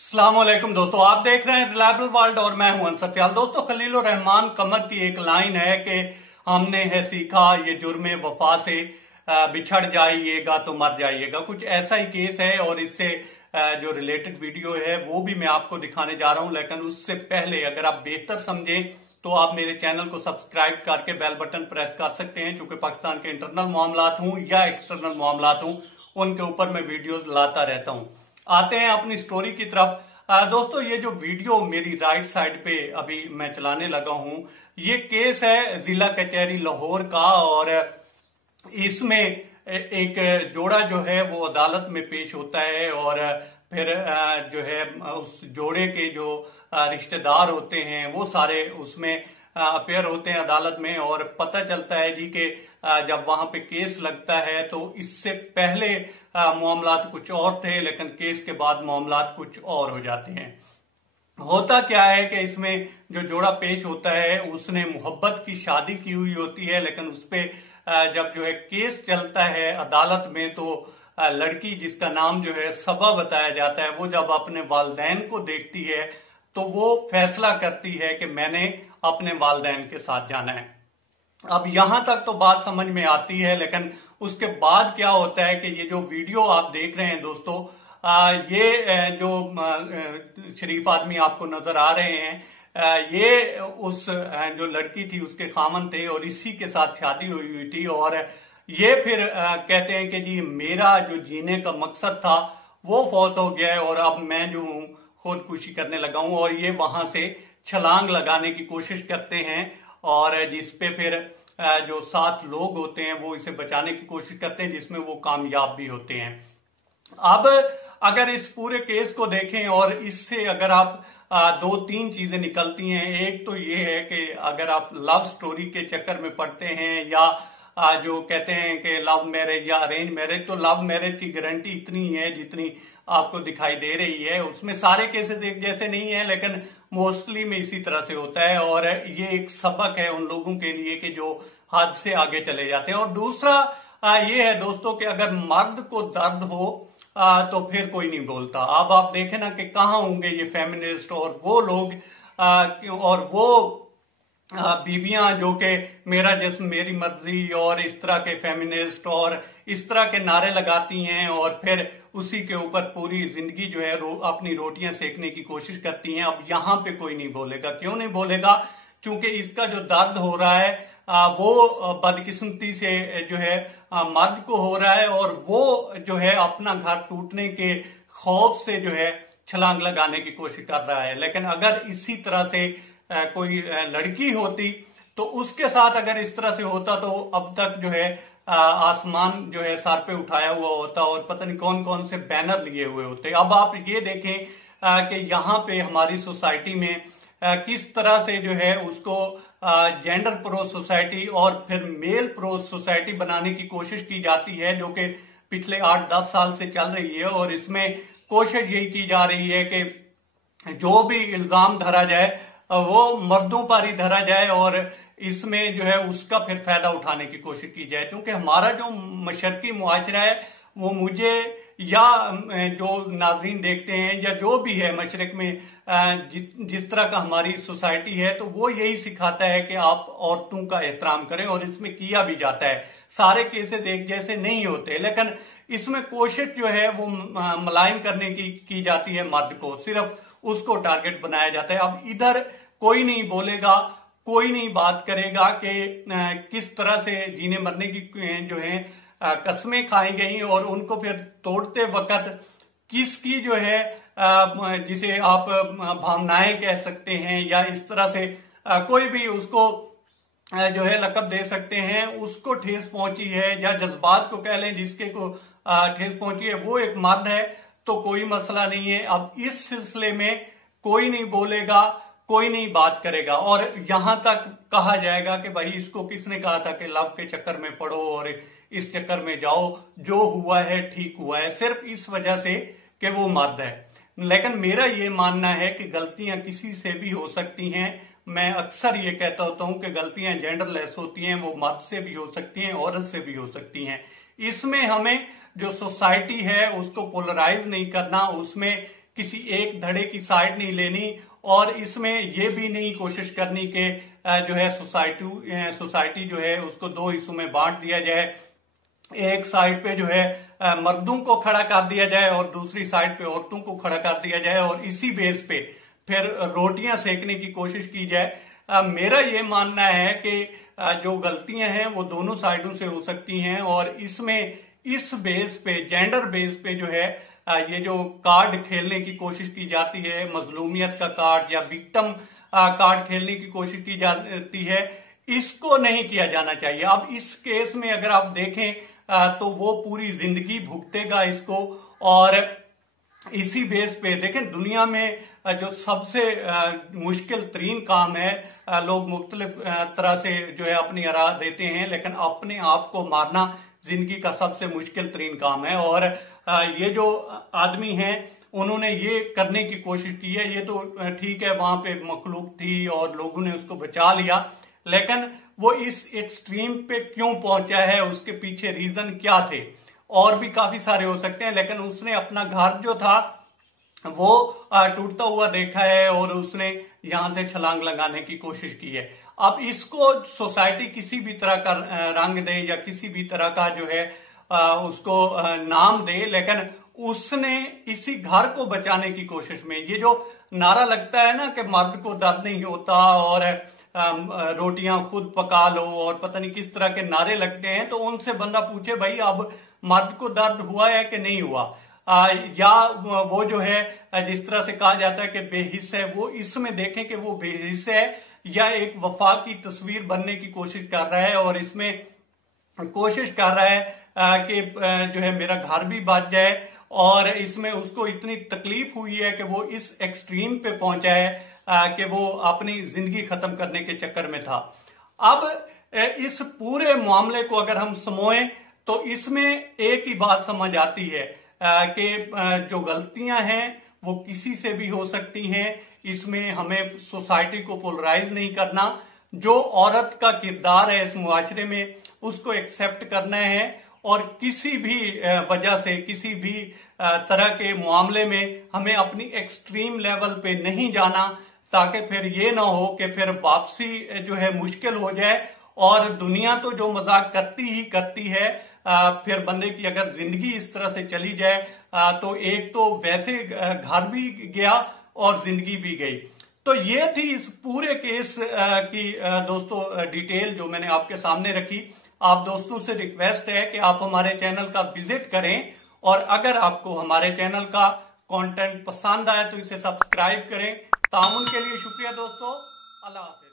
अस्सलामुअलैकुम दोस्तों, आप देख रहे हैं रिलायबल वर्ल्ड और मैं हूं अंसर सयाल। दोस्तों, खलीलुर रहमान कमर की एक लाइन है कि हमने है सीखा ये जुर्मे वफा से बिछड़ जाइएगा तो मर जाइएगा। कुछ ऐसा ही केस है और इससे जो रिलेटेड वीडियो है वो भी मैं आपको दिखाने जा रहा हूं। लेकिन उससे पहले अगर आप बेहतर समझें तो आप मेरे चैनल को सब्सक्राइब करके बेल बटन प्रेस कर सकते हैं, क्योंकि पाकिस्तान के इंटरनल मामलात हूं या एक्सटर्नल मामलात हूं उनके ऊपर मैं वीडियोस लाता रहता हूं। आते हैं अपनी स्टोरी की तरफ। दोस्तों, ये जो वीडियो मेरी राइट साइड पे अभी मैं चलाने लगा हूं, ये केस है जिला कचहरी लाहौर का और इसमें एक जोड़ा जो है वो अदालत में पेश होता है और फिर जो है उस जोड़े के जो रिश्तेदार होते हैं वो सारे उसमें अपेयर होते हैं अदालत में। और पता चलता है जी कि जब वहां पे केस लगता है तो इससे पहले मामलात कुछ और थे, लेकिन केस के बाद मामलात कुछ और हो जाते हैं। होता क्या है कि इसमें जो जोड़ा पेश होता है उसने मोहब्बत की शादी की हुई होती है, लेकिन उसपे जब जो है केस चलता है अदालत में तो लड़की जिसका नाम जो है सबा बताया जाता है, वो जब अपने वालिदैन को देखती है तो वो फैसला करती है कि मैंने अपने वालिदैन के साथ जाना है। अब यहां तक तो बात समझ में आती है, लेकिन उसके बाद क्या होता है कि ये जो वीडियो आप देख रहे हैं दोस्तों, ये जो शरीफ आदमी आपको नजर आ रहे हैं, ये उस जो लड़की थी उसके खामन थे और इसी के साथ शादी हुई थी। और ये फिर कहते हैं कि जी मेरा जो जीने का मकसद था वो फौत हो गया है और अब मैं जो हूं खुदकुशी करने लगा हूं। और ये वहां से छलांग लगाने की कोशिश करते हैं और जिसपे फिर जो 7 लोग होते हैं वो इसे बचाने की कोशिश करते हैं, जिसमें वो कामयाब भी होते हैं। अब अगर इस पूरे केस को देखें और इससे अगर आप 2-3 चीजें निकलती हैं। एक तो ये है कि अगर आप लव स्टोरी के चक्कर में पड़ते हैं या जो कहते हैं कि लव मैरिज या अरेंज मैरिज, तो लव मैरिज की गारंटी इतनी है जितनी आपको दिखाई दे रही है। उसमें सारे केसेस एक जैसे नहीं है, लेकिन मोस्टली में इसी तरह से होता है और ये एक सबक है उन लोगों के लिए कि जो हद से आगे चले जाते हैं। और दूसरा ये है दोस्तों कि अगर मर्द को दर्द हो तो फिर कोई नहीं बोलता। अब आप देखें ना कि कहाँ होंगे ये फेमिनिस्ट और वो लोग और वो बीबियां जो कि मेरा जिस्म मेरी मर्जी और इस तरह के फेमिनिस्ट और इस तरह के नारे लगाती हैं और फिर उसी के ऊपर पूरी जिंदगी जो है अपनी रोटियां सेकने की कोशिश करती हैं। अब यहां पे कोई नहीं बोलेगा। क्यों नहीं बोलेगा? क्योंकि इसका जो दर्द हो रहा है वो बदकिस्मती से जो है मर्द को हो रहा है और वो जो है अपना घर टूटने के खौफ से जो है छलांग लगाने की कोशिश कर रहा है। लेकिन अगर इसी तरह से कोई लड़की होती तो उसके साथ अगर इस तरह से होता तो अब तक जो है आसमान जो है सर पे उठाया हुआ होता और पता नहीं कौन कौन से बैनर लिए हुए होते। अब आप ये देखें कि यहाँ पे हमारी सोसाइटी में किस तरह से जो है उसको जेंडर प्रो सोसाइटी और फिर मेल प्रो सोसाइटी बनाने की कोशिश की जाती है, जो कि पिछले 8-10 साल से चल रही है। और इसमें कोशिश यही की जा रही है कि जो भी इल्जाम धरा जाए वो मर्दों पर ही धरा जाए और इसमें जो है उसका फिर फायदा उठाने की कोशिश की जाए। क्योंकि हमारा जो मशरकी मुआशरा है वो मुझे या जो नाजरीन देखते हैं या जो भी है मशरक में जिस तरह का हमारी सोसाइटी है, तो वो यही सिखाता है कि आप औरतों का एहतराम करें और इसमें किया भी जाता है। सारे केसेस एक जैसे नहीं होते, लेकिन इसमें कोशिश जो है वो मलाइन करने की जाती है मर्द को, सिर्फ उसको टारगेट बनाया जाता है। अब इधर कोई नहीं बोलेगा, कोई नहीं बात करेगा कि किस तरह से जीने मरने की जो है कस्में खाई गई और उनको फिर तोड़ते वक्त किसकी जो है जिसे आप भावनाएं कह सकते हैं या इस तरह से कोई भी उसको जो है लकब दे सकते हैं, उसको ठेस पहुंची है या जज्बात को कह लें जिसके को ठेस पहुंची है, वो एक मर्द है तो कोई मसला नहीं है। अब इस सिलसिले में कोई नहीं बोलेगा, कोई नहीं बात करेगा और यहां तक कहा जाएगा कि भाई इसको किसने कहा था कि लव के चक्कर में पड़ो और इस चक्कर में जाओ, जो हुआ है ठीक हुआ है, सिर्फ इस वजह से कि वो मर्द है। लेकिन मेरा ये मानना है कि गलतियां किसी से भी हो सकती हैं। मैं अक्सर ये कहता होता हूं कि गलतियां जेंडरलेस होती हैं, वो मर्द से भी हो सकती हैं, औरत से भी हो सकती हैं। इसमें हमें जो सोसाइटी है उसको पोलराइज नहीं करना, उसमें किसी एक धड़े की साइड नहीं लेनी और इसमें ये भी नहीं कोशिश करनी कि जो है सोसाइटी जो है उसको दो हिस्सों में बांट दिया जाए। एक साइड पे जो है मर्दों को खड़ा कर दिया जाए और दूसरी साइड पे औरतों को खड़ा कर दिया जाए और इसी बेस पे फिर रोटियां सेकने की कोशिश की जाए। मेरा ये मानना है कि जो गलतियां हैं वो दोनों साइडों से हो सकती हैं और इसमें इस बेस पे जेंडर बेस पे जो है ये जो कार्ड खेलने की कोशिश की जाती है, मजलूमियत का कार्ड या विक्टिम कार्ड खेलने की कोशिश की जाती है, इसको नहीं किया जाना चाहिए। अब इस केस में अगर आप देखें तो वो पूरी जिंदगी भुगतेगा इसको और इसी बेस पे देखें दुनिया में जो सबसे मुश्किल तरीन काम है, लोग मुख्तलिफ तरह से जो है अपनी राह देते हैं, लेकिन अपने आप को मारना जिंदगी का सबसे मुश्किल तरीन काम है। और ये जो आदमी हैं उन्होंने ये करने की कोशिश की है। ये तो ठीक है, वहां पे मखलूक थी और लोगों ने उसको बचा लिया, लेकिन वो इस एक्सट्रीम पे क्यों पहुंचा है, उसके पीछे रीजन क्या थे, और भी काफी सारे हो सकते हैं। लेकिन उसने अपना घर जो था वो टूटता हुआ देखा है और उसने यहां से छलांग लगाने की कोशिश की है। अब इसको सोसाइटी किसी भी तरह का रंग दे या किसी भी तरह का जो है उसको नाम दे, लेकिन उसने इसी घर को बचाने की कोशिश में ये जो नारा लगता है ना कि मर्द को दर्द नहीं होता और रोटियां खुद पका लो और पता नहीं किस तरह के नारे लगते हैं, तो उनसे बंदा पूछे भाई अब मर्द को दर्द हुआ है कि नहीं हुआ, या वो जो है जिस तरह से कहा जाता है कि बेहिस है, वो इसमें देखें कि वो बेहिस है या एक वफा की तस्वीर बनने की कोशिश कर रहा है और इसमें कोशिश कर रहा है कि जो है मेरा घर भी बच जाए। और इसमें उसको इतनी तकलीफ हुई है कि वो इस एक्सट्रीम पे पहुंचा है कि वो अपनी जिंदगी खत्म करने के चक्कर में था। अब इस पूरे मामले को अगर हम समझें तो इसमें एक ही बात समझ आती है कि जो गलतियां हैं वो किसी से भी हो सकती हैं। इसमें हमें सोसाइटी को पोलराइज नहीं करना, जो औरत का किरदार है इस मुआशरे में उसको एक्सेप्ट करना है और किसी भी वजह से किसी भी तरह के मामले में हमें अपनी एक्सट्रीम लेवल पे नहीं जाना, ताकि फिर ये ना हो कि फिर वापसी जो है मुश्किल हो जाए और दुनिया तो जो मजाक करती ही करती है, फिर बंदे की अगर जिंदगी इस तरह से चली जाए तो एक तो वैसे घर भी गया और जिंदगी भी गई। तो ये थी इस पूरे केस की दोस्तों डिटेल जो मैंने आपके सामने रखी। आप दोस्तों से रिक्वेस्ट है कि आप हमारे चैनल का विजिट करें और अगर आपको हमारे चैनल का कंटेंट पसंद आए तो इसे सब्सक्राइब करें। तामुन के लिए शुक्रिया दोस्तों। अल्लाह हाफिज।